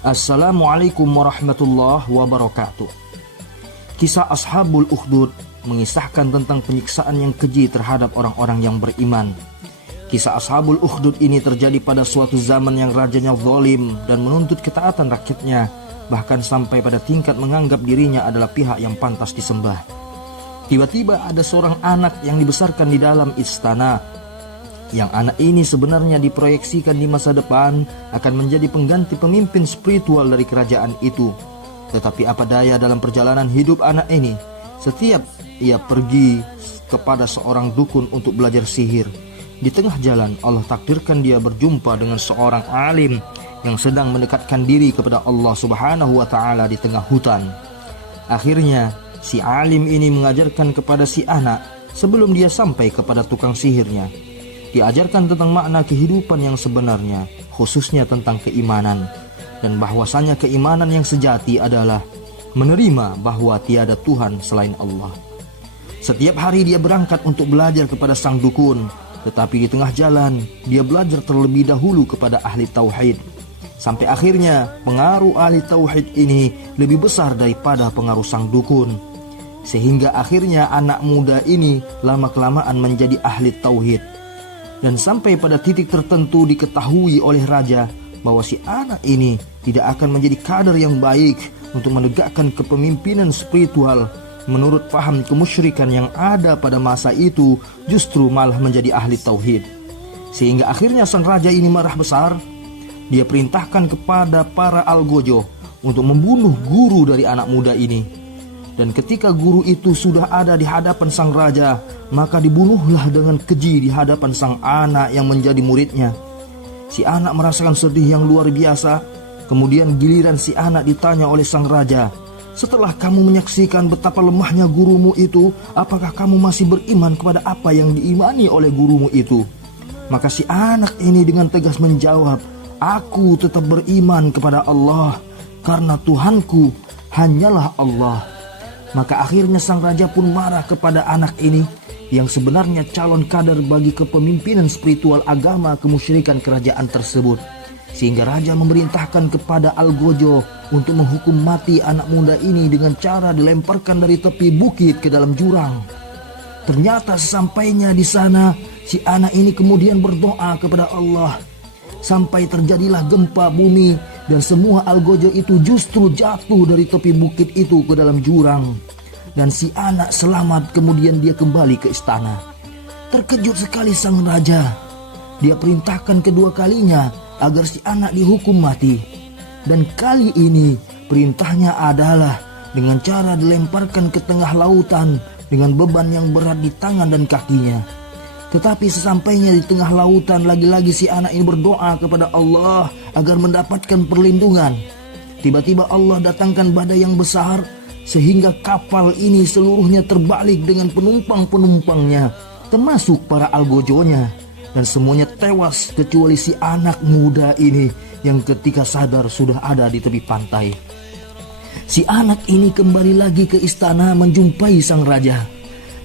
Assalamualaikum warahmatullahi wabarakatuh. Kisah Ashabul Ukhdud mengisahkan tentang penyiksaan yang keji terhadap orang-orang yang beriman. Kisah Ashabul Ukhdud ini terjadi pada suatu zaman yang rajanya zalim dan menuntut ketaatan rakyatnya, bahkan sampai pada tingkat menganggap dirinya adalah pihak yang pantas disembah. Tiba-tiba ada seorang anak yang dibesarkan di dalam istana. Yang anak ini sebenarnya diproyeksikan di masa depan akan menjadi pengganti pemimpin spiritual dari kerajaan itu. Tetapi apa daya, dalam perjalanan hidup anak ini, setiap ia pergi kepada seorang dukun untuk belajar sihir, di tengah jalan Allah takdirkan dia berjumpa dengan seorang alim yang sedang mendekatkan diri kepada Allah Subhanahu wa Ta'ala di tengah hutan. Akhirnya si alim ini mengajarkan kepada si anak sebelum dia sampai kepada tukang sihirnya. Diajarkan tentang makna kehidupan yang sebenarnya, khususnya tentang keimanan, dan bahwasanya keimanan yang sejati adalah menerima bahwa tiada Tuhan selain Allah. Setiap hari dia berangkat untuk belajar kepada sang dukun, tetapi di tengah jalan dia belajar terlebih dahulu kepada ahli tauhid. Sampai akhirnya pengaruh ahli tauhid ini lebih besar daripada pengaruh sang dukun, sehingga akhirnya anak muda ini lama-kelamaan menjadi ahli tauhid. Dan sampai pada titik tertentu diketahui oleh raja bahwa si anak ini tidak akan menjadi kader yang baik untuk menegakkan kepemimpinan spiritual. Menurut paham kemusyrikan yang ada pada masa itu, justru malah menjadi ahli tauhid. Sehingga akhirnya sang raja ini marah besar. Dia perintahkan kepada para algojo untuk membunuh guru dari anak muda ini. Dan ketika guru itu sudah ada di hadapan sang raja, maka dibunuhlah dengan keji di hadapan sang anak yang menjadi muridnya. Si anak merasakan sedih yang luar biasa. Kemudian giliran si anak ditanya oleh sang raja, "Setelah kamu menyaksikan betapa lemahnya gurumu itu, apakah kamu masih beriman kepada apa yang diimani oleh gurumu itu?" Maka si anak ini dengan tegas menjawab, "Aku tetap beriman kepada Allah, karena Tuhanku hanyalah Allah." Maka akhirnya sang raja pun marah kepada anak ini yang sebenarnya calon kader bagi kepemimpinan spiritual agama kemusyrikan kerajaan tersebut. Sehingga raja memerintahkan kepada algojo untuk menghukum mati anak muda ini dengan cara dilemparkan dari tepi bukit ke dalam jurang. Ternyata sesampainya di sana, si anak ini kemudian berdoa kepada Allah. Sampai terjadilah gempa bumi dan semua algojo itu justru jatuh dari tepi bukit itu ke dalam jurang. Dan si anak selamat, kemudian dia kembali ke istana. Terkejut sekali sang raja. Dia perintahkan kedua kalinya agar si anak dihukum mati. Dan kali ini perintahnya adalah dengan cara dilemparkan ke tengah lautan dengan beban yang berat di tangan dan kakinya. Tetapi sesampainya di tengah lautan, lagi-lagi si anak ini berdoa kepada Allah agar mendapatkan perlindungan. Tiba-tiba Allah datangkan badai yang besar, sehingga kapal ini seluruhnya terbalik dengan penumpang-penumpangnya, termasuk para algojonya. Dan semuanya tewas kecuali si anak muda ini yang ketika sadar sudah ada di tepi pantai. Si anak ini kembali lagi ke istana menjumpai sang raja.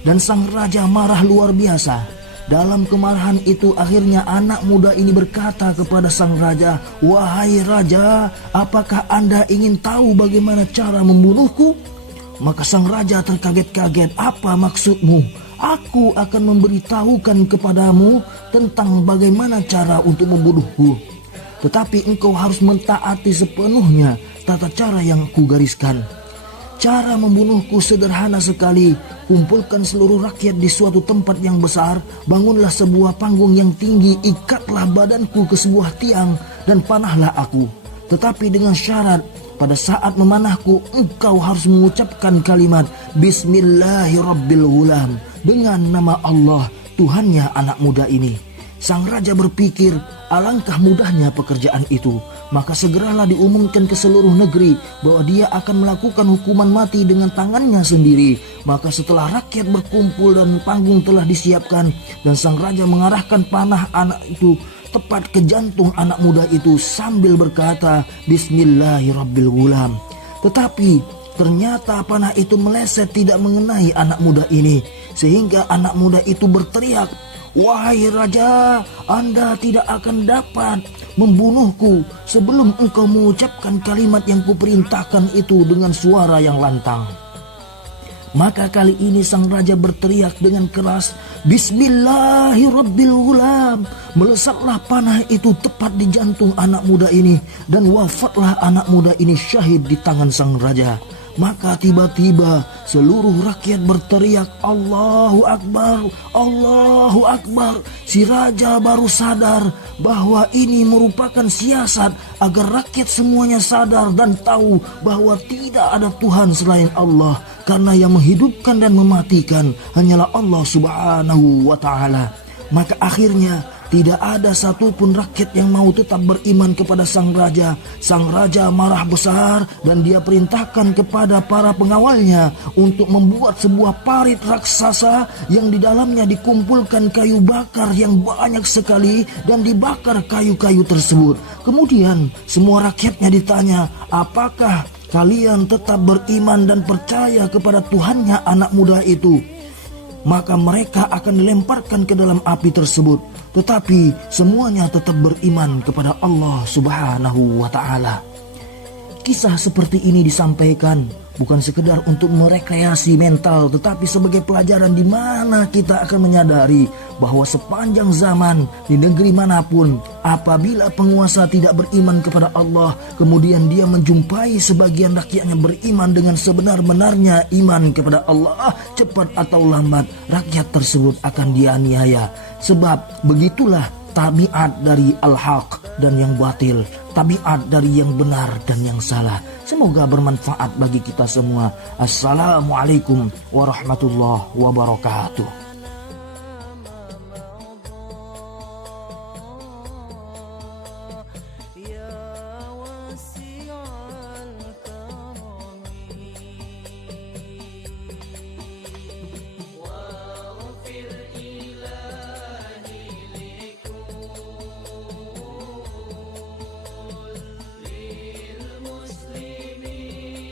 Dan sang raja marah luar biasa. Dalam kemarahan itu akhirnya anak muda ini berkata kepada sang raja, "Wahai raja, apakah Anda ingin tahu bagaimana cara membunuhku?" Maka sang raja terkaget-kaget, "Apa maksudmu? Aku akan memberitahukan kepadamu tentang bagaimana cara untuk membunuhku. Tetapi engkau harus mentaati sepenuhnya tata cara yang kugariskan. Cara membunuhku sederhana sekali. Kumpulkan seluruh rakyat di suatu tempat yang besar, bangunlah sebuah panggung yang tinggi, ikatlah badanku ke sebuah tiang, dan panahlah aku. Tetapi dengan syarat, pada saat memanahku, engkau harus mengucapkan kalimat Bismillahirrabbilghulam, dengan nama Allah, Tuhannya anak muda ini." Sang raja berpikir, alangkah mudahnya pekerjaan itu. Maka segeralah diumumkan ke seluruh negeri bahwa dia akan melakukan hukuman mati dengan tangannya sendiri. Maka setelah rakyat berkumpul dan panggung telah disiapkan, dan sang raja mengarahkan panah anak itu tepat ke jantung anak muda itu sambil berkata Bismillahirrabbilghulam. Tetapi ternyata panah itu meleset tidak mengenai anak muda ini, sehingga anak muda itu berteriak, "Wahai raja, Anda tidak akan dapat membunuhku sebelum engkau mengucapkan kalimat yang kuperintahkan itu dengan suara yang lantang." Maka kali ini sang raja berteriak dengan keras, "Bismillahirrabbilghulam." Melesatlah panah itu tepat di jantung anak muda ini, dan wafatlah anak muda ini syahid di tangan sang raja. Maka tiba-tiba seluruh rakyat berteriak, "Allahu Akbar, Allahu Akbar." Si raja baru sadar bahwa ini merupakan siasat agar rakyat semuanya sadar dan tahu bahwa tidak ada Tuhan selain Allah, karena yang menghidupkan dan mematikan hanyalah Allah Subhanahu wa ta'ala. Maka akhirnya tidak ada satupun rakyat yang mau tetap beriman kepada sang raja. Sang raja marah besar dan dia perintahkan kepada para pengawalnya untuk membuat sebuah parit raksasa yang di dalamnya dikumpulkan kayu bakar yang banyak sekali dan dibakar kayu-kayu tersebut. Kemudian semua rakyatnya ditanya, "Apakah kalian tetap beriman dan percaya kepada Tuhannya anak muda itu?" Maka mereka akan dilemparkan ke dalam api tersebut. Tetapi semuanya tetap beriman kepada Allah Subhanahu wa ta'ala. Kisah seperti ini disampaikan bukan sekedar untuk merekreasi mental, tetapi sebagai pelajaran di mana kita akan menyadari bahwa sepanjang zaman di negeri manapun, apabila penguasa tidak beriman kepada Allah, kemudian dia menjumpai sebagian rakyatnya beriman dengan sebenar-benarnya iman kepada Allah, cepat atau lambat rakyat tersebut akan dianiaya. Sebab begitulah tabiat dari al-haq dan yang batil, tabiat dari yang benar dan yang salah. Semoga bermanfaat bagi kita semua. Assalamualaikum warahmatullahi wabarakatuh.